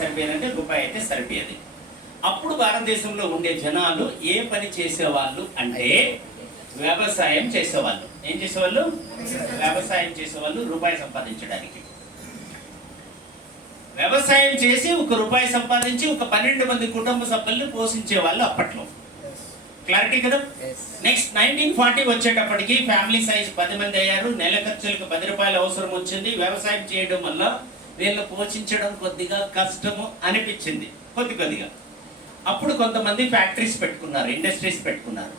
సరిపోయేది అంటే రూపాయి అయితే సరిపోయేది. అప్పుడు భారతదేశంలో ఉండే జనాలు ఏ పని చేసేవాళ్ళు అంటే వ్యవసాయం చేసేవాళ్ళు. ఏం చేసేవాళ్ళు? వ్యవసాయం చేసేవాళ్ళు రూపాయి సంపాదించడానికి. వ్యవసాయం చేసి ₹1 సంపాదించి ఒక 12 మంది కుటుంబ సభ్యుల్ని పోషించే వాళ్ళు అప్పట్లో. క్లారిటీ కదా? నెక్స్ట్ 1940 వచ్చేటప్పటికి ఫ్యామిలీ సైజ్ 10 మంది అయ్యారు. నెల ఖర్చులకు ₹10 అవసరం వచ్చింది. వ్యవసాయం చేయడం వల్ల వీళ్ళు పోషించడం కొద్దిగా కష్టము అనిపించింది కొద్దిగా. అప్పుడు కొంతమంది ఫ్యాక్టరీస్ పెట్టుకున్నారు, ఇండస్ట్రీస్ పెట్టుకున్నారు.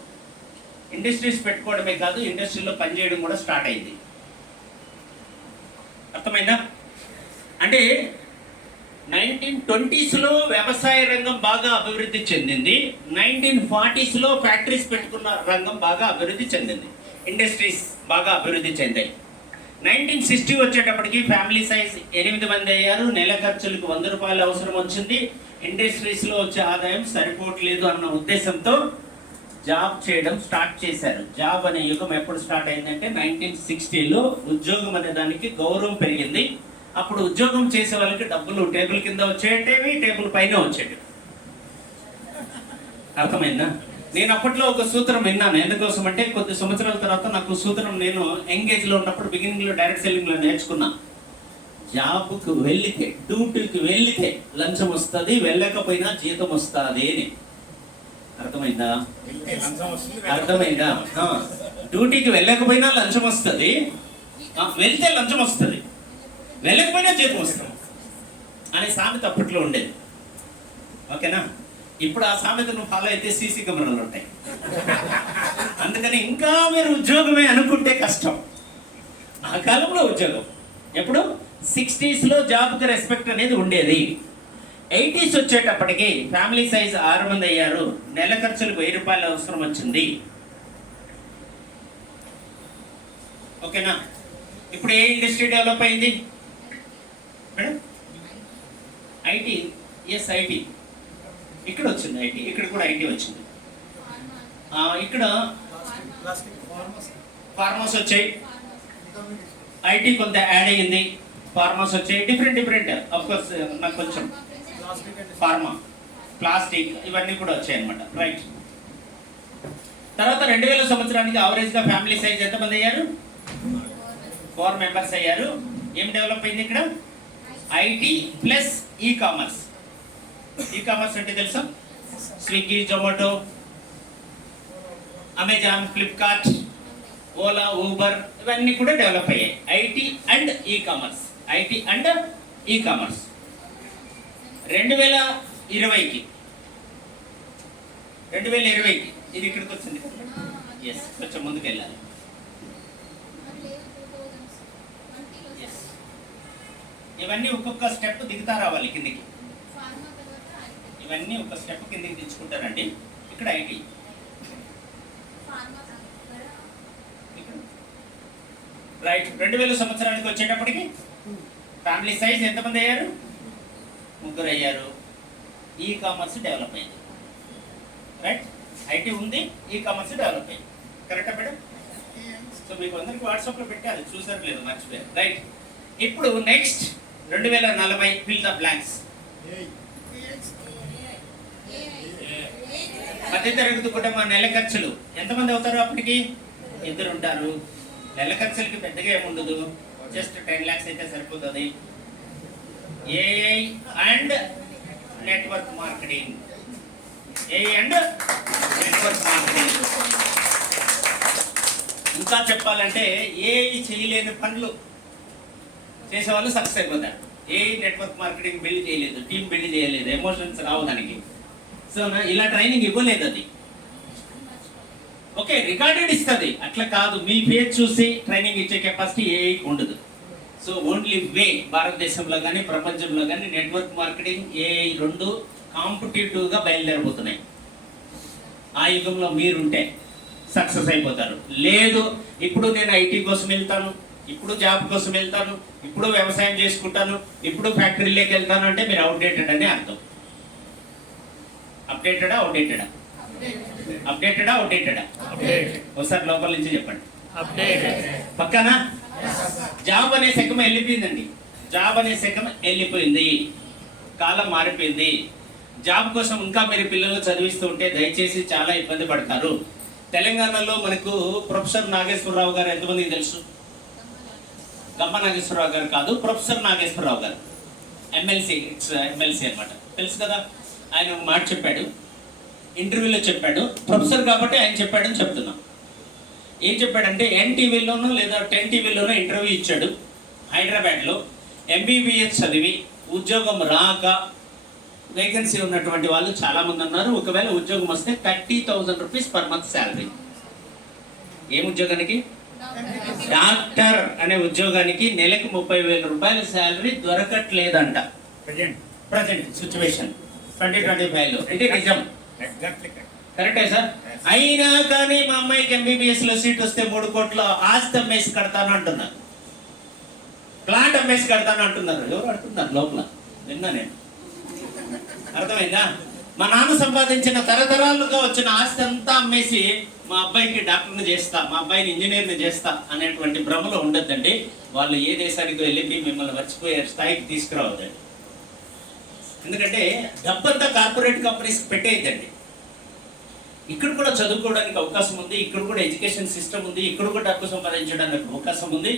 ఇండస్ట్రీస్ పెట్టుకోవడమే కాదు, ఇండస్ట్రీలో పనిచేయడం కూడా స్టార్ట్ అయింది. అర్థమైందా? అంటే 1920sలో వ్యవసాయ రంగం బాగా అభివృద్ధి చెందింది. 1940sలో ఫ్యాక్టరీస్ పెట్టుకున్న రంగం బాగా అభివృద్ధి చెందింది. ఇండస్ట్రీస్ బాగా అభివృద్ధి చెందాయి. 1960 వచ్చేటప్పటికి ఫ్యామిలీ సైజ్ 8 మంది అయ్యారు. నెల ఖర్చులకు ₹100 అవసరం వచ్చింది. ఇండస్ట్రీస్లో వచ్చే ఆదాయం సరిపోవట్లేదు అన్న ఉద్దేశంతో జాబ్ చేయడం స్టార్ట్ చేశారు. జాబ్ అనే యుగం ఎప్పుడు స్టార్ట్ అయిందంటే 1960లో ఉద్యోగం అనే దానికి గౌరవం పెరిగింది. అప్పుడు ఉద్యోగం చేసే వాళ్ళకి డబ్బులు టేబుల్ కింద వచ్చేటివి, టేబుల్ పైన వచ్చేటివి. అర్థమైందా? నేను అప్పట్లో ఒక సూత్రం విన్నాను. ఎందుకోసం అంటే కొద్ది సంవత్సరాల తర్వాత నాకు సూత్రం, నేను ఎంగేజ్లో ఉన్నప్పుడు బిగినింగ్లో డైరెక్ట్ సెల్లింగ్లో నేర్చుకున్నా. జాబ్కు వెళ్ళితే, డ్యూటీకి వెళ్ళితే లంచం వస్తుంది, వెళ్ళకపోయినా జీతం వస్తుంది అని. అర్థమైందా? డ్యూటీకి వెళ్ళకపోయినా లంచం వస్తుంది, వెళ్తే లంచం వస్తుంది, వెళ్ళకపోయినా జీతం వస్తుంది అనే సామెత అప్పట్లో ఉండేది. ఓకేనా? ఇప్పుడు ఆ సామెతను ఫాలో అయితే సీసీ కెమెరాలు ఉంటాయి. అందుకని ఇంకా మీరు ఉద్యోగమే అనుకుంటే కష్టం. ఆ కాలంలో ఉద్యోగం. ఎప్పుడు 60sలో జాబ్కి రెస్పెక్ట్ అనేది ఉండేది. 80s వచ్చేటప్పటికి ఫ్యామిలీ సైజ్ 6 మంది అయ్యారు. నెల ఖర్చులకు ₹1000 అవసరం వచ్చింది. ఓకేనా? ఇప్పుడు ఏ ఇండస్ట్రీ డెవలప్ అయింది? ఐటీ. Yes, IT. ఇక్కడ వచ్చింది ఐటీ, ఇక్కడ కూడా ఐటీ వచ్చింది. ఇక్కడ ఫార్మర్స్ వచ్చాయి, ఐటీ కొంత యాడ్ అయ్యింది, ఫార్మర్స్ వచ్చాయి, డిఫరెంట్ అఫ్కోర్స్ నాకు కొంచెం ఫార్మా, ప్లాస్టిక్ ఇవన్నీ కూడా వచ్చాయి అనమాట. రైట్. తర్వాత 2000 సంవత్సరానికి ఆవరేజ్గా ఫ్యామిలీ సైజ్ ఎంతమంది అయ్యారు? 4 మెంబర్స్ అయ్యారు. ఏం డెవలప్ అయింది ఇక్కడ? IT plus e commerce. E commerce అంటే తెలుసా? స్విగ్గీ, జొమాటో, అమెజాన్, ఫ్లిప్కార్ట్, ఓలా, ఊబర్ ఇవన్నీ కూడా డెవలప్ అయ్యాయి. IT and e commerce. IT and e commerce 2020కి ఇది ఇక్కడికి వచ్చింది. ఎస్, కొంచెం ముందుకు వెళ్ళాలి. ఇవన్నీ ఒక్కొక్క స్టెప్ దిగుతా రావాలి కిందికి. ఇవన్నీ ఒక స్టెప్ కిందికి తెచ్చుకుంటారండి. ఇక్కడ ఐటీ. రైట్. 2000 సంవత్సరానికి వచ్చేటప్పటికి ఫ్యామిలీ సైజ్ ఎంతమంది అయ్యారు? 3 అయ్యారు. ఈ కామర్స్ డెవలప్ అయింది. రైట్. ఐటీ ఉంది, ఈ కామర్స్ డెవలప్ అయింది. కరెక్టా మేడం? సో మీకు అందరికి వాట్సాప్లో పెట్టాలి, చూసారు లేదు మర్చిపోయారు. రైట్. ఇప్పుడు నెక్స్ట్ 2040 ఫిల్ ద బ్లాంక్స్. మధ్యతరగతి కుటుంబం నెల ఖర్చులు ఎంతమంది అవుతారు? అప్పటికి 2 ఉంటారు. నెల ఖర్చులకి పెద్దగా ఏముండదు, జస్ట్ 10 lakhs అయితే సరిపోతుంది. AI and network marketing. ఇంకా చెప్పాలంటే ఏఐ చేయలేని పనులు చేసేవాళ్ళు సక్సెస్ అయిపోతారు. ఏఐ నెట్వర్క్ మార్కెటింగ్ బిల్డ్ చేయలేదు, టీం బిల్డ్ చేయలేదు, ఎమోషన్స్ రావు దానికి. సో ఇలా ట్రైనింగ్ ఇవ్వలేదు అది. ఓకే, రికార్డెడ్ ఇస్తుంది, అట్లా కాదు. మీ పేజ్ చూసి ట్రైనింగ్ ఇచ్చే కెపాసిటీ ఏఐ ఉండదు. సో ఓన్లీ వే భారతదేశంలో కానీ ప్రపంచంలో కానీ నెట్వర్క్ మార్కెటింగ్, ఏఐ 2 కాంపిటేటివ్గా బయలుదేరబోతున్నాయి. ఆ యుగంలో మీరుంటే సక్సెస్ అయిపోతారు. లేదు, ఇప్పుడు నేను ఐటీ కోసం వెళ్తాను, ఇప్పుడు జాబ్ కోసం వెళ్తాను, ఇప్పుడు వ్యవసాయం చేసుకుంటాను, ఇప్పుడు ఫ్యాక్టరీలోకి వెళ్తాను అంటే మీరు అవుట్డేటెడ్ అని అర్థం. అప్డేటెడా అవుట్డేటెడా? అప్డేటెడా అవుట్డేటెడా? ఒకసారి లోపల నుంచి చెప్పండి. పక్కనా? జాబ్ అనే శకం వెళ్ళిపోయిందండి. జాబ్ అనే శకం వెళ్ళిపోయింది. కాలం మారిపోయింది. జాబ్ కోసం ఇంకా మీరు పిల్లలు చదివిస్తూ ఉంటే దయచేసి చాలా ఇబ్బంది పడతారు. తెలంగాణలో మనకు ప్రొఫెసర్ నాగేశ్వరరావు గారు ఎంతమందికి తెలుసు? గమ్మ నాగేశ్వరరావు గారు కాదు, ప్రొఫెసర్ నాగేశ్వరరావు గారు, ఎమ్మెల్సీ అన్నమాట, తెలుసు కదా. ఆయన ఒక మాట చెప్పాడు, ఇంటర్వ్యూలో చెప్పాడు, ప్రొఫెసర్ కాబట్టి ఆయన చెప్పాడని చెప్తున్నాం. ఏం చెప్పాడంటే ఎన్టీవీలోనో లేదా 10 టీవీలోనో ఇంటర్వ్యూ ఇచ్చాడు. హైదరాబాద్లో MBBS చదివి ఉద్యోగం రాక వేకెన్సీ ఉన్నటువంటి వాళ్ళు చాలామంది ఉన్నారు. ఒకవేళ ఉద్యోగం వస్తే 30,000 రూపీస్ పర్ మంత్ శాలరీ. ఏం ఉద్యోగానికి? డాక్టర్ అనే ఉద్యోగానికి నెలకు 30,000 రూపాయల శాలరీ దొరకట్లేదంట. ప్రజెంట్ సిచ్యువేషన్ 2025లో. అంటే నిజం, కరెక్టే సార్. అయినా కానీ మా అమ్మాయికి MBBS లో సీట్ వస్తే 3 కోట్ల ఆస్తి అమ్మేసి కడతాను అంటున్నారు, ప్లాట్ అమ్మేసి కడతాను అంటున్నారు. ఎవరు అంటున్నారు లోపల? విన్నా నేను. అర్థమైందా? మా నాన్న సంపాదించిన తరతరాలుగా వచ్చిన ఆస్తి అంతా అమ్మేసి మా అబ్బాయికి డాక్టర్ని చేస్తా, మా అబ్బాయిని ఇంజనీర్ని చేస్తా అనేటువంటి భ్రమలో ఉండొద్దండి. వాళ్ళు ఏ దేశానికి వెళ్ళి మిమ్మల్ని మర్చిపోయే స్థాయికి తీసుకురావద్దండి. ఎందుకంటే డబ్బంతా కార్పొరేట్ కంపెనీస్కి పెట్టేయద్దండి. ఇక్కడ కూడా చదువుకోవడానికి అవకాశం ఉంది, ఇక్కడ కూడా ఎడ్యుకేషన్ సిస్టమ్ ఉంది, ఇక్కడ కూడా డబ్బు సంపాదించడానికి అవకాశం ఉంది.